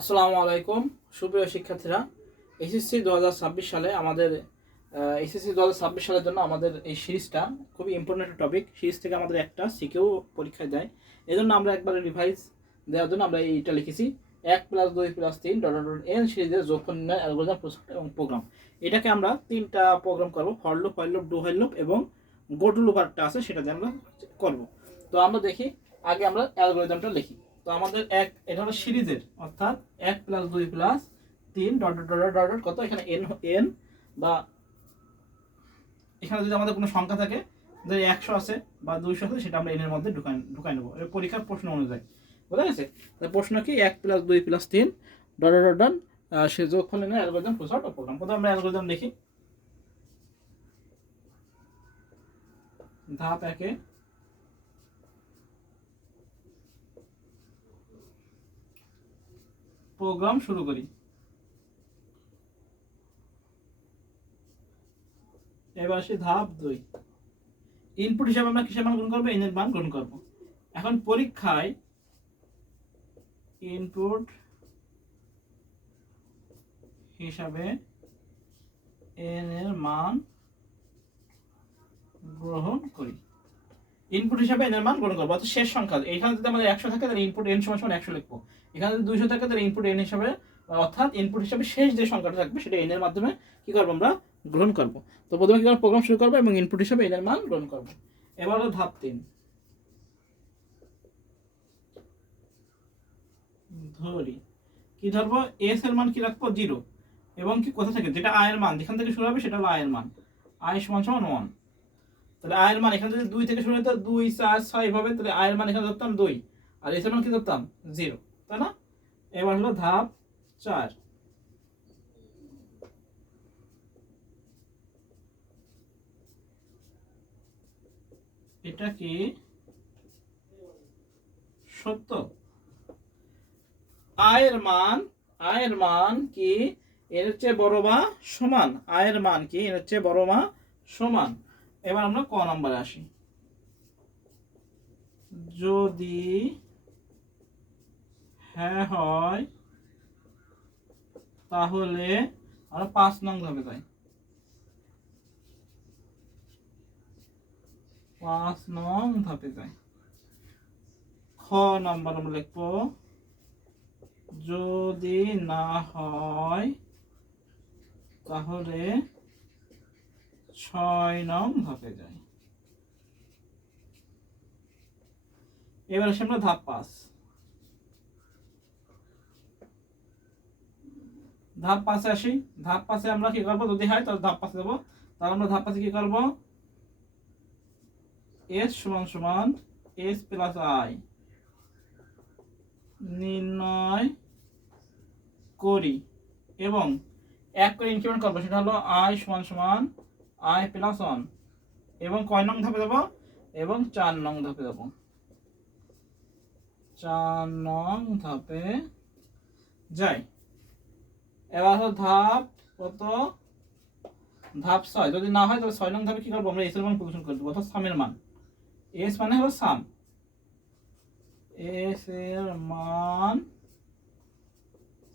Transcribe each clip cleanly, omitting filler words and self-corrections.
আসসালামু আলাইকুম সুপ্রিয় শিক্ষার্থীরা। এসএসসি 2026 সালে আমাদের এসএসসি 2026 সালের জন্য আমাদের এই সিরিজটা খুবই ইম্পর্টেন্ট টপিক। সিরিজ থেকে আমাদের একটা সিকিউ পরীক্ষায় দেয়, এই জন্য আমরা একবারে রিভাইজ দেওয়ার জন্য আমরা এইটা লিখেছি 1+2+3 ডট ডট ডট এন সিরিজের যোগফল নির্ণয়, অ্যালগরিদম, প্রসেস এবং প্রোগ্রাম। এটাকে আমরা তিনটা প্রোগ্রাম করব, for loop, while loop, do while loop এবং গো টু লুপ একটা আছে, সেটা দিয়ে আমরা করব। তো আমরা দেখি, আগে আমরা অ্যালগরিদমটা লিখি। তো আমাদের এটা হলো সিরিজের, অর্থাৎ 1+2+3 dot dot dot dot dot কত, এখানে এন বা এখানে যদি আমাদের কোনো সংখ্যা থাকে, যদি 100 আছে বা 200 আছে, সেটা আমরা এন এর মধ্যে ঢুকাই নেবো পরীক্ষার প্রশ্ন অনুযায়ী। বোঝা গেছে? প্রশ্ন কি 1+2+3 ডট ডট ডট সে যোগফল নির্ণয়, অ্যালগরিদম, প্রসেস ও প্রোগ্রাম। প্রথমে আমরা অ্যালগরিদম লিখি। ধাপ 1 এ প্রোগ্রাম শুরু করি। এবার আসি ধাপ 2। ইনপুট হিসাবে আমরা কিসের মান গ্রহণ করবো? এন এর মান গ্রহণ করব। এখন পরীক্ষায় ইনপুট হিসাবে এন এর মান গ্রহণ করি। ইনপুট হিসাবে এন এর মান গ্রহণ করবো, অর্থাৎ শেষ সংখ্যা। এখানে যদি আমাদের 100 থাকে তাহলে ইনপুট এন সমান 100 লিখবো। এখানে যদি 200 থাকে তাহলে ইনপুট এন হিসাবে, অর্থাৎ ইনপুট হিসাবে শেষ যে সংখ্যাটা থাকবে সেটা এন এর মাধ্যমে কি করবো? আমরা গ্রহণ করব। তো প্রথমে কি করবো? প্রোগ্রাম শুরু করবো এবং ইনপুট হিসাবে এন এর মান গ্রহণ করবো। এবার হলো ধাপ 3। ধরি কি ধরবো? এস এর মান কি রাখবো? 0। এবং কি কোথা থেকে? যেটা আয়ের মান যেখান থেকে শুরু হবে সেটা হলো আয়ের মান। আয় সমান সমান 1। তাহলে আয়ের মান এখানে যদি 2 থেকে শুরু হতো, 2 4 6 এভাবে, তাহলে আয়ের মান এখানে ধরতাম 2 আর এস এর মান কি ধরতাম? 0, তাই না? এবার হলো ধাপ 4। এটা কি সত্য? আয়ের মান কি এর চেয়ে বড় বা সমান? আয়ের মান কি এর চেয়ে বড় বা সমান? এবার আমরা ক নম্বরে আসি। যদি হ্যাঁ হয় তাহলে আমরা 5 নং ধাপে যাই। 5 নং ধাপে যাই। খ নম্বর আমরা লিখবো যদি না হয় তাহলে 6 নং ধাপে যাই। এবার আসি আমরা ধাপ 5। ধাপ 5 এ আসি। ধাপ 5 এ আমরা কি করবো? যদি হয় তাহলে ধাপ 5 এ যাবো। তাহলে আমরা ধাপ 5 এ কি করবো? এস সমান সমান এস প্লাস আই নির্ণয় করি এবং 1 করে ইনক্রিমেন্ট করবো, সেটা হলো আই সমান সমান আই প্লাস 1। এবং কয় নং ধাপে যাবো? এবং 4 নং ধাপে যাবো। 4 নং ধাপে যাই। এবার হলো ধাপ কত? ধাপ 6। যদি না হয় তাহলে 6 নং ধাপে কি করবো? আমরা এস এর মান প্রদর্শন করবো, অর্থাৎ সামের মান। এস মানে হলো সাম। এস এর মান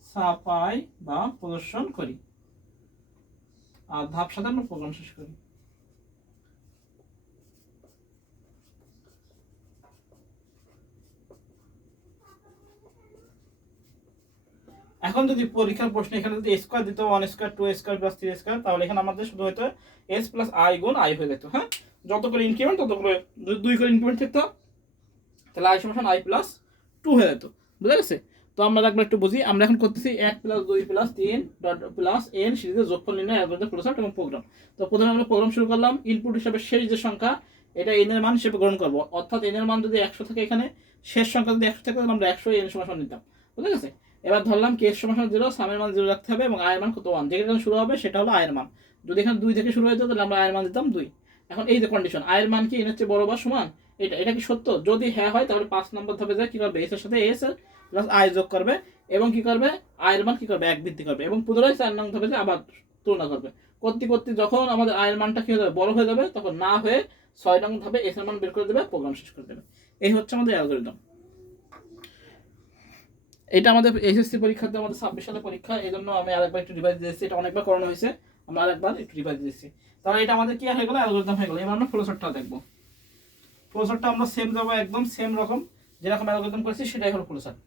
ছাপাই বা প্রদর্শন করি। আর ধাপ 7 আমরা প্রোগ্রাম শেষ করি। এখন যদি পরীক্ষার প্রশ্ন এখানে যদি স্কোয়ার দিত, 1 স্কোয়ার 2 স্কোয়ার প্লাস 3 স্কোয়ার, তাহলে এখানে আমাদের শুধু হয়তো এস প্লাস আই গুণ আই হয়ে যেত। হ্যাঁ, যত করে ইনক্রিমেন্ট তত করে, যদি 2 করে ইনক্রিমেন্ট থাকতো তাহলে আই সমান আই প্লাস 2 হয়ে যেত। বুঝা গেছে? তো আমরা একবার একটু বুঝি। আমরা এখন করতেছি 1+2+3 ডট প্লাস এন সিরিজের যোগফল নির্ণয়, অ্যালগরিদম, প্রসেস এবং প্রোগ্রাম। তো প্রথমে আমরা প্রোগ্রাম শুরু করলাম। ইনপুট হিসাবে শেষ যে সংখ্যা এটা এন এর মান হিসেবে গ্রহণ করবো, অর্থাৎ এন এর মান যদি 100 থাকে, এখানে শেষ সংখ্যা যদি 100 থাকে তাহলে আমরা 100 এন সমান নিতাম। বুঝা গেছে? এবার ধরলাম কে এস সমান 0, সামের মান 0 রাখতে হবে এবং আয়ের মান কত? 1। যেখানে শুরু হবে সেটা হলো আয়ের মান। যদি এখানে 2 থেকে শুরু হতো তাহলে আমরা আয়ের মান দিতাম 2। এখন এই যে কন্ডিশন, আয়ের মান কি এর চেয়ে বড় বা সমান, এটা কি সত্য? যদি হ্যাঁ হয় তাহলে 5 নম্বর ধাপে যায় কি করবে? এস এর সাথে এস প্লাস আই যোগ করবে এবং কি করবে? আয়ের মান কি করবে? 1 বৃদ্ধি করবে এবং পুনরায় 4 নং ধাপে যায় আবার তুলনা করবে। করতে করতে যখন আমাদের আয়ের মানটা কি হয়ে যাবে? বড় হয়ে যাবে, তখন না হয়ে 6 নং ধাপে এস এর মান বের করে দেবে, প্রোগ্রাম শেষ করে দেবে। এই হচ্ছে আমাদের অ্যালগরিদম। এটা আমাদের এসএসসি পরীক্ষাতে আমাদের 26 সালে পরীক্ষা, এই জন্য আমি আরেকবার একটু রিভাইজ দিয়েছি। এটা অনেকবার করানো হয়েছে, আমরা আরেকবার একটু রিভাইজ দিয়েছি। তাহলে এটা আমাদের কি হয়ে গেল, অ্যালগরিদম হয়ে গেল। এবার আমরা ফ্লোচার্টটা দেখবো। ফ্লোচার্টটা আমরা সেম দেবো, একদম সেম রকম যেরকম অ্যালগরিদম করেছি সেটাই হলো ফ্লোচার্ট।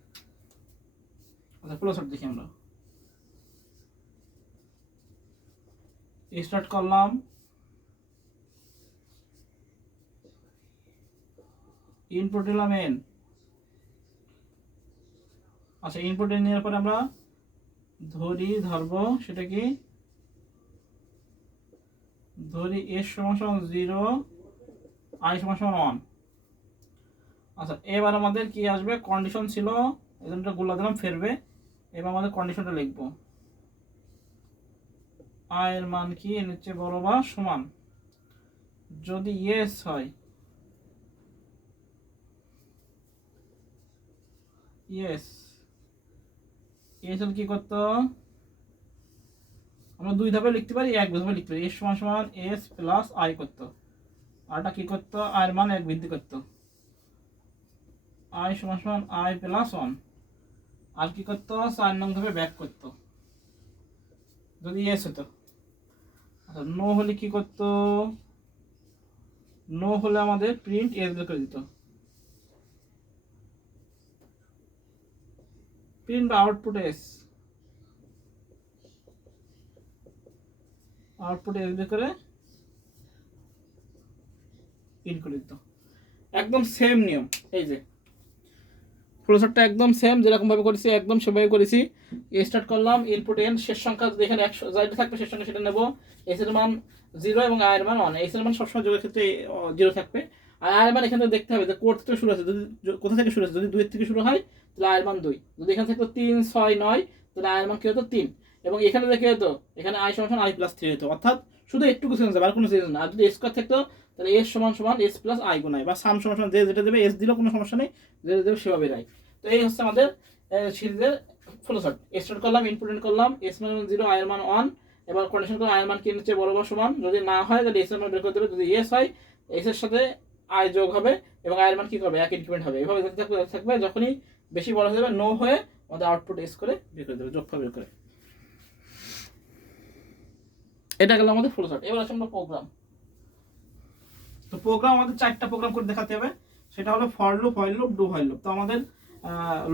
আচ্ছা ফ্লোচার্ট দেখি আমরা। স্টার্ট করলাম, ইনপুট দিলাম এন। আচ্ছা ইনপুট এন নেওয়ার পরে আমরা ধরবো সেটা কি, ধরি এস সমান সমান 0, আই সমান সমান 1। আচ্ছা এবার আমাদের কি আসবে, কন্ডিশন ছিল, এই জন্য গুলা দিলাম ফেরবে। এবার আমাদের কন্ডিশনটা লিখবো, আই এর মান কি এর চেয়ে বড় বা সমান, যদি ইয়েস হয়, ইয়েস কি করতো, আমরা দুই ধাপে লিখতে পারি, এক ধাপে লিখতে পারি। এস সমান সমান এস প্লাস আই করতো, আরটা কি করতো, আয়ের মান এক বৃদ্ধি করতো, আই সমান সমান আই প্লাস 1। আর কি করতো, 4 নং ধাপে ব্যাক করতো যদি ইয়েস হতো। আচ্ছা নো হলে কি করতো, নো হলে আমাদের প্রিন্ট এস বের করে দিত, প্রিন্ট বা আউটপুট এস, আউটপুট এস বের করে প্রিন্ট করে দিত। একদম সেম নিয়ম, এই যে ফ্লোচার্টটা একদম সেম যেরকম ভাবে করেছি একদম সেভাবে করেছি। স্টার্ট করলাম, ইনপুট এন, শেষ সংখ্যা যদি এখানে 100 যেটা থাকবে শেষ সংখ্যা সেটা নেব। এস এর মান 0 এবং আই এর মান 1। এস এর মান সবসময় যোগের ক্ষেত্রে 0 থাকবে, আর আই এর মান এখানে দেখতে হবে যে কোথা থেকে শুরু হচ্ছে, যদি কোথা থেকে শুরু হচ্ছে, যদি 2 এর থেকে শুরু হয় তাহলে আই এর মান 2, যদি এখানে থাকতো 3 6 9 তাহলে আই এর মান কি হতো 3, এবং এখানে দেখে হতো এখানে আই সমান আই প্লাস 3 হতো, অর্থাৎ শুধু একটু চেঞ্জ হবে আর কোনো চেঞ্জ না। আর যদি স্কয়ার থাকতো তাহলে এস সমান সমান এস প্লাস আই গুণ আই, বা সাম সমান সমান যে যেটা দেবে এস দিলেও কোনো সমস্যা নেই, যেটা দেবে সেভাবে রাই। তো এই হচ্ছে আমাদের সিরিজের ফ্লোচার্ট। স্টার্ট করলাম, ইনপুট এন করলাম, এস মান 0 আই এর মান 1। এবার কন্ডিশন করলাম আই এর মান কি নিচে বড় বা সমান, যদি না হয় তাহলে এস এর মান বের করে দেবে, যদি ইয়েস হয় এস এর সাথে আই যোগ হবে এবং আই এর মান কি করবে, এক ইনক্রিমেন্ট হবে, এভাবে যেতে থাকবে যেতে থাকবে, যখনই বেশি বড় হয়ে যাবে নো হয়ে আমাদের আউটপুট এস করে বের করে দেবে, যোগফল বের করে। এটা গেল আমাদের ফ্লোচার্ট। এবার আসলে আমরা প্রোগ্রাম। তো প্রোগ্রাম আমাদের 4টা প্রোগ্রাম করে দেখাতে হবে, সেটা হলো for loop, while loop, do while loop. তো আমাদের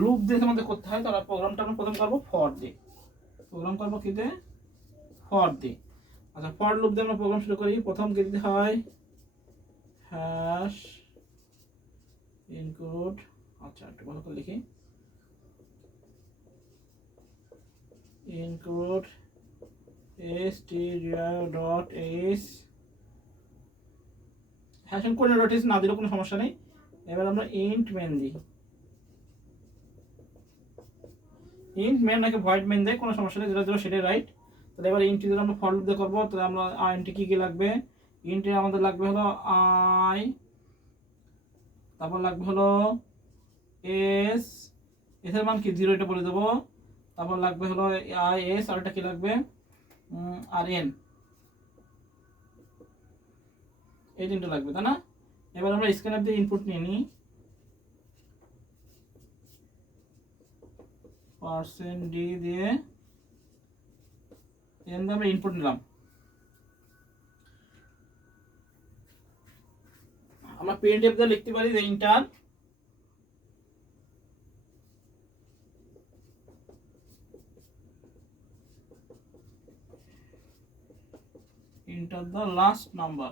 লুপ দিয়ে আমাদের করতে হয়, তাহলে প্রোগ্রামটা আমরা প্রথম করবো ফর দিয়ে, প্রোগ্রাম করবো কি দিয়ে, ফর দিয়ে। আচ্ছা ফর লুপ দিয়ে আমরা প্রোগ্রাম শুরু করি। প্রথম কি দিতে হয়, হ্যাশ ইনক্লুড, আচ্ছা একটু ভালো করে লিখি, include stdio.h, hash include dot h না দিলেও কোনো সমস্যা নেই। এবার আমরা ইন্ট মেন দিই, ইন্ট মেন নাকি ভয়েড মেন দেয় কোনো সমস্যা নেই, যেটা দিল সেটাই রাইট। তাহলে এবার ইন্ট যদি আমরা ফর লুপ দিয়ে করবো, তাহলে আমরা ইন্টে কি কি লাগবে, ইন্টে আমাদের লাগবে হলো আই, তারপর লাগবে হলো এস, এস এর মান কি 0 এটা বলে দেবো, তারপর লাগবে হলো আই এস, আর এটা কি লাগবে আর এন, এই তিনটা লাগবে তাই না। এবার আমরা স্ক্যানার দিয়ে ইনপুট নিয়ে নিই, %d দিয়ে এন দিয়ে আমরা ইনপুট নিলাম। আমরা printf দিয়ে লিখতে পারি যে ইন্টার the last number।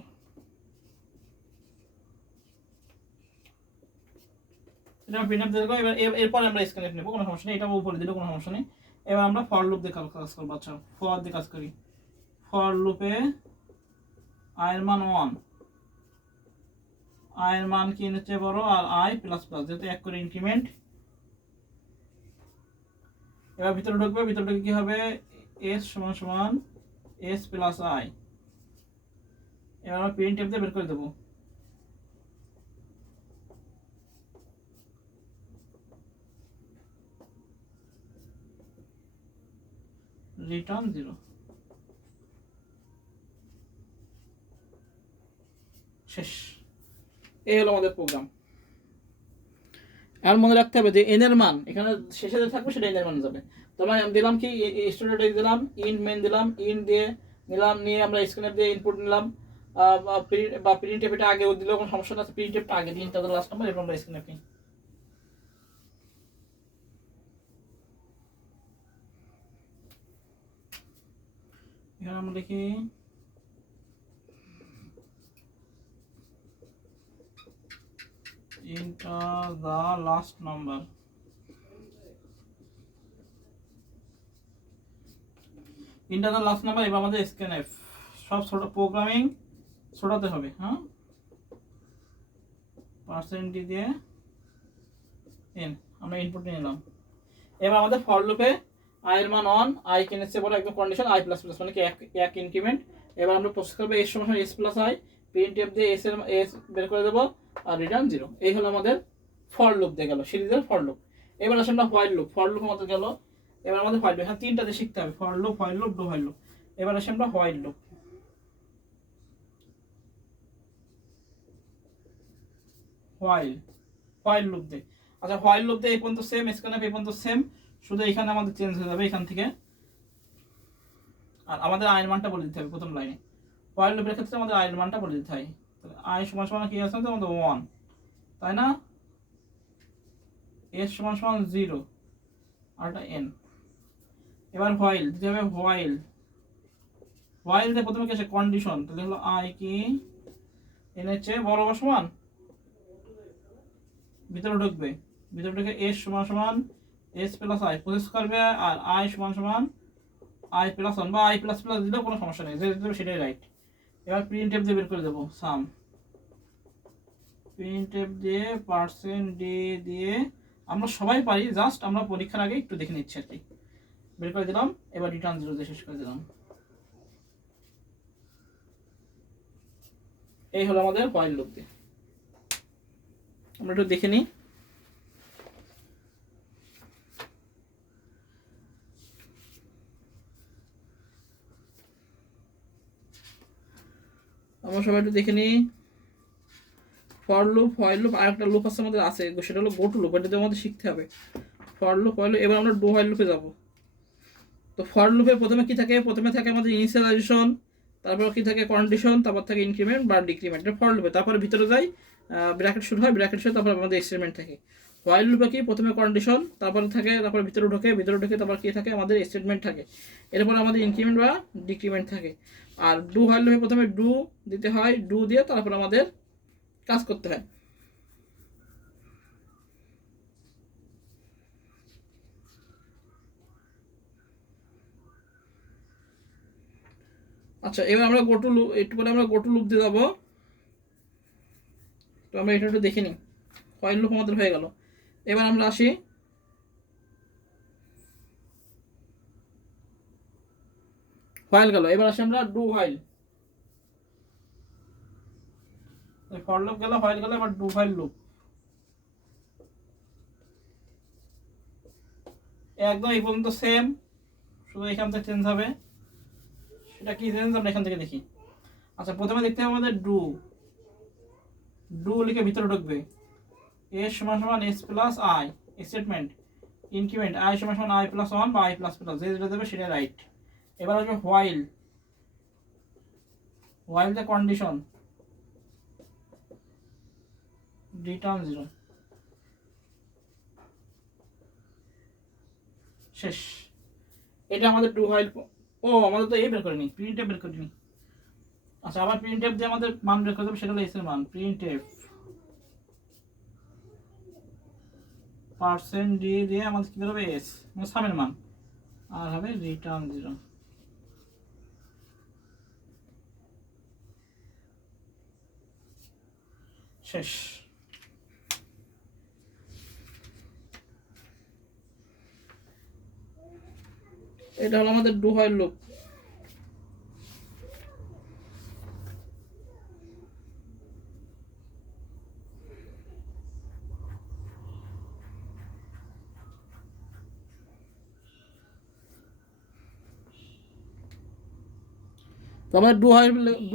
এটা printf দিয়ে দেবো। এবার এরপর আমরা স্ক্যানফ নেব, কোনো সমস্যা নেই, এটা উপরে দিলেও কোনো সমস্যা নেই। এবার আমরা ফর লুপ দিয়ে কাজ করব। আচ্ছা ফর দিয়ে কাজ করি, ফর লুপে i এর মান 1, i এর মান কি নিচে বড় আর i প্লাস প্লাস, যেহেতু এক করে ইনক্রিমেন্ট। এবার ভিতরে ঢুকবে, ভিতরে ঢুকে কি হবে, s সমান সমান s প্লাস i। এবার আমরা printf দিয়ে বের করে দেবো, রিটার্ন 0। শেষ, এই হলো আমাদের প্রোগ্রাম। আর মনে রাখতে হবে যে এন এর মান এখানে শেষে যে থাকবে সেটা এন এর মান যাবে। তারপরে আমি দিলাম কি স্টুডেন্ট দিলাম, ইন্ট মেন দিলাম, ইন্ট দিয়ে নিলাম, নিয়ে আমরা স্ক্যানফ দিয়ে ইনপুট নিলাম, বা প্রিন্ট এটা আগে দিলেও কোনো সমস্যা না, প্রিন্ট টা আগে দিন, তাদের লাস্ট নাম্বার, এরপর আমরা স্ক্যানফ নিই। এখানে আমরা দেখি enter the last number, enter the last number। এবার আমাদের স্ক্যানফ সব ছোট প্রোগ্রামিং ছোটাতে হবে, হ্যাঁ, % দিয়ে n আমরা ইনপুট নিয়ে নিলাম। এবার আমাদের ফর লুপে i এর মান 1, i কেনেছে বলে একদম কন্ডিশন i++ মানে কি এক ইনক্রিমেন্ট। এবার আমরা প্রসেস করব s সমান s প্লাস i, printf দিয়ে s বের করে দেব আর রিটার্ন 0। এই হলো আমাদের ফর লুপ দিয়ে গেল, সিরিজের ফর লুপ। এবার আসলে আমরা হোয়াইল লুপ, ফর লুপ আমাদের গেল। এবার আমাদের হোয়াইল লুপ, হ্যাঁ তিনটাতে শিখতে হবে, for loop, while loop, do while loop. এবার আসলে আমরা হোয়াইল লুপ, হোয়াইল লুপ দিয়ে। আচ্ছা হোয়াইল লুপ দিয়ে এই পর্যন্ত সেম, স্ক্যানফ এই পর্যন্ত সেম, শুধু এখানে আমাদের চেঞ্জ হয়ে যাবে এখান থেকে। আর আমাদের আই এর মানটা বলে দিতে হবে প্রথম লাইনে। হোয়াইল লুপের ক্ষেত্রে আমাদের আই এর মানটা বলে দিতে হয়। তাহলে আই সমান সমান কি আছে আমাদের 1, তাই না, এস সমান সমান 0 আর এটা n। এবার হোয়াইল দিতে হবে, হোয়াইল দিয়ে প্রথমে কি আছে কন্ডিশন, তাহলে হলো আই কি n এর চেয়ে বড় বা সমান, ভিতরে ঢুকবে, ভিতরে ঢুকে s সমান সমান s প্লাস i প্রসেস করবে, আর i সমান সমান i প্লাস 1 বা i প্লাস প্লাস দিলেও কোনো সমস্যা নেই, যে দেবে সেটাই রাইট। এবার প্রিন্টএফ দিয়ে বের করে দেবো সাম, প্রিন্টএফ দিয়ে %d দিয়ে আমরা সবাই পারি, জাস্ট আমরা পরীক্ষার আগে একটু দেখে নিচ্ছি আর কি। বের করে দিলাম, এবার রিটার্ন 0 দিয়ে শেষ করে দিলাম। এই হলো আমাদের হোয়াইল লুপ দিয়ে। আমরা একটু দেখে নিই। আমরা সবাই একটু দেখে নিই। ফর লুপ, হোয়াইল লুপ, আর একটা লুপ আছে আমাদের আছে, সেটা হলো গো টু লুপ, এটা আমাদের শিখতে হবে। ফর লুপ, হোয়াইল লুপ, এবার আমরা ডু হোয়াইল লুপে যাব। তো ফর লুপে প্রথমে কি থাকে, প্রথমে থাকে আমাদের ইনিশিয়ালাইজেশন, তারপর কি থাকে কন্ডিশন, তারপর থাকে ইনক্রিমেন্ট বা ডিক্রিমেন্ট, এটা ফর লুপে। তারপর ভিতরে যাই, ব্র্যাকেট শুরু হয়, ব্র্যাকেট শুরু, তারপর আমাদের এক্সপেরিমেন্ট থাকে। হোয়াইল লুপে কি প্রথমে কন্ডিশন, তারপরে থাকে, তারপর ভিতরে ঢোকে, তারপর কি থাকে আমাদের স্টেটমেন্ট থাকে, এরপর আমাদের ইনক্রিমেন্ট বা ডিক্রিমেন্ট থাকে। আর ডু হোয়াইল লুপে প্রথমে ডু দিতে হয়, ডু দিয়ে তারপর আমাদের কাজ করতে হয়। আচ্ছা এবার আমরা গো টু লুপ, একটু পরে আমরা গো টু লুপ দিয়ে যাবো। তো আমরা এটা একটু দেখে নিই। হোয়াইল লুপ আমাদের হয়ে গেল। এবার আমরা আসি হোয়াইল গেল, এবার আসি আমরা ডু হোয়াইল। ফর লুপ গেল, হোয়াইল গেল, এবার ডু হোয়াইল লুপ। একদম এই পর্যন্ত সেম, শুধু এখান থেকে চেঞ্জ হবে। সেটা কি চেঞ্জ আমরা এখান থেকে দেখি। আচ্ছা প্রথমে দেখতে হবে আমাদের ডু, ডু লিখে ভিতরে ঢুকবে, এস সমান সমান S plus I, statement increment I সমান সমান আই প্লাস 1 বা আই প্লাস প্লাস, যেটা দেবে সেটা রাইট। এবার আসবে while, while the condition, return 0, শেষ। এটা আমাদের ডু হোয়াইল। ও আমাদের তো এই বের করিনি, প্রিন্টএফ বের করিনি। আচ্ছা আবার প্রিন্টএফ দিয়ে আমাদের মান বের করতে হবে, সেটা হলো এস এর মান, প্রিন্টএফ %d দিয়ে আমাদের কি বেরোবে এস, মানে সামের মান, আর হবে রিটার্ন 0, শেষ। এটা হলো আমাদের ডু হোয়াইল লুপ। তো আমাদের do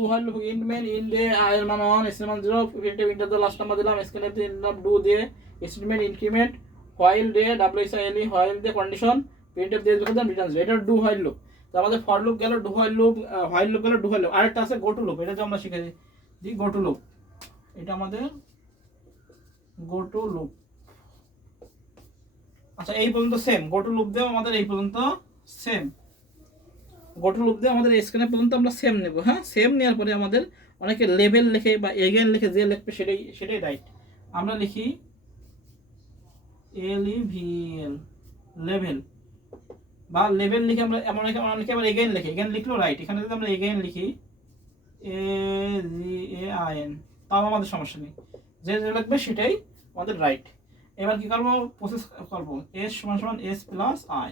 while int main, int দিয়ে আই এর মান 1, এস এর মান 0, printf enter the last number দিলাম, স্ক্যানএফ দিয়ে নিলাম ডু দিয়ে স্টেটমেন্ট ইনক্রিমেন্ট হোয়াইল দিয়ে WHILE হোয়াইল দিয়ে কন্ডিশন প্রিন্টএফ দিয়ে লিখে দিলাম রিটার্ন 0। এটা ডু হোয়াইল লুপ। তো আমাদের ফর লুপ গেল, do while loop, while loop গেল, ডু হোয়াইল লুপ। আরেকটা আছে গো টু লুপ, এটা তো আমরা শিখে দিই গো টু লুপ। এটা আমাদের গো টু লুপ। আচ্ছা এই পর্যন্ত সেম, গো টু লুপ দিয়েও আমাদের এই পর্যন্ত সেম, গো টু লুপ দিয়ে আমাদের স্ক্যানে পর্যন্ত আমরা সেম নেব। হ্যাঁ, সেম নেওয়ার পরে আমাদের অনেকে লেভেল লিখে বা এগেন লিখে, যে লিখবে সেটাই রাইট। আমরা লিখি LEVEL লেভেল বা লেভেল লিখে আমরা অনেকে আবার এগেন লিখে, এগেন লিখলেও রাইট। এখানে যদি আমরা এগেন লিখি AGAIN তাও আমাদের সমস্যা নেই, যে লিখবে সেটাই আমাদের রাইট। এবার কি করবো, প্রসেস করবো S = S + I।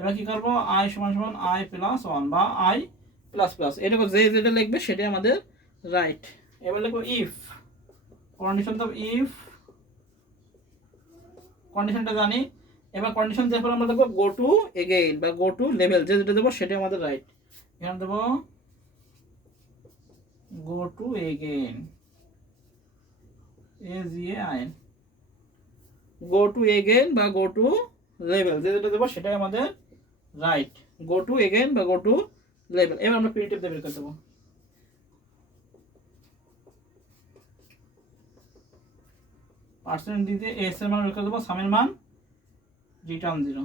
এবার কি করবো, I = I + 1 বা I ++, এরকম যে যেটা লিখবে সেটাই আমাদের রাইট। এবার লিখবো ইফ কন্ডিশন, তো ইফ কন্ডিশনটা জানি। এবার কন্ডিশন দেওয়ার পর আমরা দেবো গো টু এগেইন বা গো টু লেভেল, যে যেটা দেবো সেটাই আমাদের রাইট। এখানে দেবো go to again AGAIN, go to again বা গো টু লেভেল, যে যেটা দেবো সেটাই আমাদের রাইট। গো টু এগেইন বা গো টু লেভেল। এবার আমরা প্রিন্টএফ দিয়ে বের করে দেবো। পার্সেন্ট দিতে এস এর মান বের করে দেবো, সামের মান রিটার্ন 0।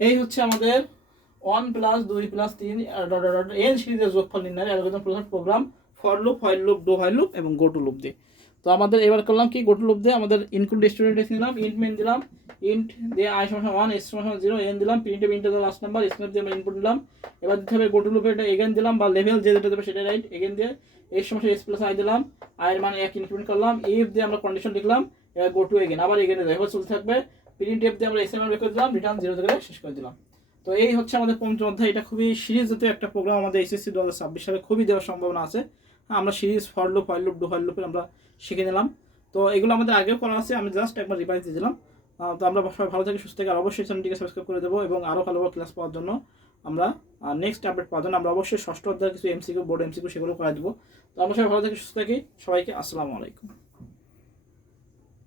এই হচ্ছে আমাদের 1 + 2 + 3 n সিরিজের যোগফল নির্ণয়ের algorithm program for loop, while loop, do while loop এবং গো টু লুপ দিয়ে। তো আমাদের এবার করলাম কি, গো টু লুপ দিয়ে আমাদের ইনক্লুড স্টুডেন্ট দিলাম, ইন্ট মেন দিলাম, ইন্ট দিয়ে I = 1 S = 0 n দিলাম, printf enter last number scanf দিয়ে আমরা ইনপুট দিলাম। এবার দিতে হবে গো টু লুপে এটা এগেন দিলাম বা লেভেল, যে যেটা দেবে সেটা রাইট। এগেন দিয়ে S = S + I দিলাম, I এর মান 1 ইনক্রিমেন্ট করলাম, ইফ দিয়ে আমরা কন্ডিশন লিখলাম, এবার গো টু এগেন, আবার এগেন এভাবে চলতে থাকবে। প্রিন্টএফ দিয়ে আমরা S এর মান বের করে দিলাম, রিটার্ন 0 থেকে শেষ করে দিলাম। তো এই হচ্ছে আমাদের পঞ্চম অধ্যায়। এটা খুবই সিরিজ জাতীয় একটা প্রোগ্রাম, আমাদের SSC 2026 সালে খুবই দেওয়ার সম্ভাবনা আছে। আমরা series for loop, while loop, do while লুপের আমরা শিখে নিলাম। তো এগুলো আমাদের আগেও করা আছে, আমি জাস্ট একবার রিভাইজ দিয়ে দিলাম। তো আমরা সবাই ভালো থেকে সুস্থ থেকে, আর অবশ্যই চ্যানেলটিকে সাবস্ক্রাইব করে দেবো এবং আরও ভালো ক্লাস পাওয়ার জন্য আমরা নেক্সট আপডেট পাওয়ার জন্য আমরা অবশ্যই ষষ্ঠ অধ্যায়ের কিছু MCQ, বোর্ড MCQ সেগুলো করে দেবো। তো আমরা সবাই ভালো থেকে সুস্থ থাকি, সবাইকে আসসালামু আলাইকুম।